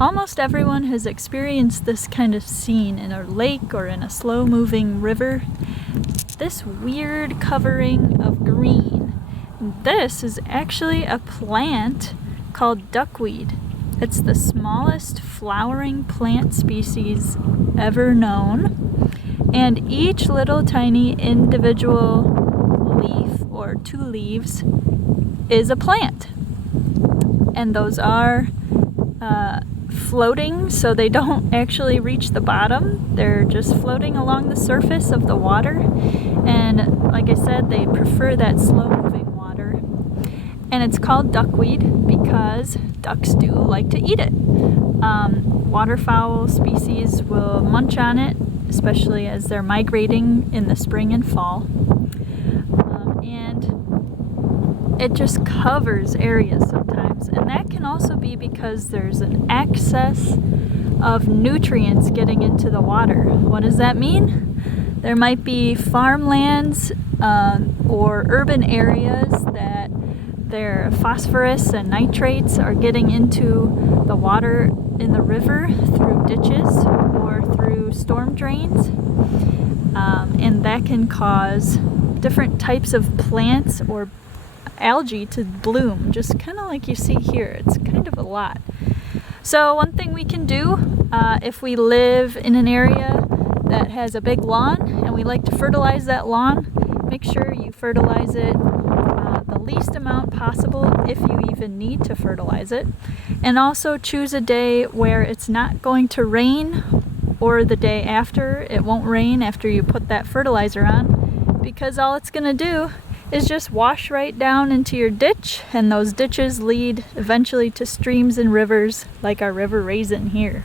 Almost everyone has experienced this kind of scene in a lake or in a slow-moving river. This weird covering of green. This is actually a plant called duckweed. It's the smallest flowering plant species ever known. And each little tiny individual leaf or two leaves is a plant. And those are floating, so they don't actually reach the bottom. They're just floating along the surface of the water. And like I said, they prefer that slow-moving water. And it's called duckweed because ducks do like to eat it. Waterfowl species will munch on it, especially as they're migrating in the spring and fall. And it just covers areas sometimes. And that can also be because there's an excess of nutrients getting into the water. What does that mean? There might be farmlands or urban areas that their phosphorus and nitrates are getting into the water in the river through ditches or through storm drains. And that can cause different types of plants or algae to bloom, just kind of like you see here. It's kind of a lot. So one thing we can do if we live in an area that has a big lawn and we like to fertilize that lawn, make sure you fertilize it the least amount possible if you even need to fertilize it. And also choose a day where it's not going to rain, or the day after it won't rain after you put that fertilizer on, because all it's going to do is just wash right down into your ditch, and those ditches lead eventually to streams and rivers like our River Raisin here.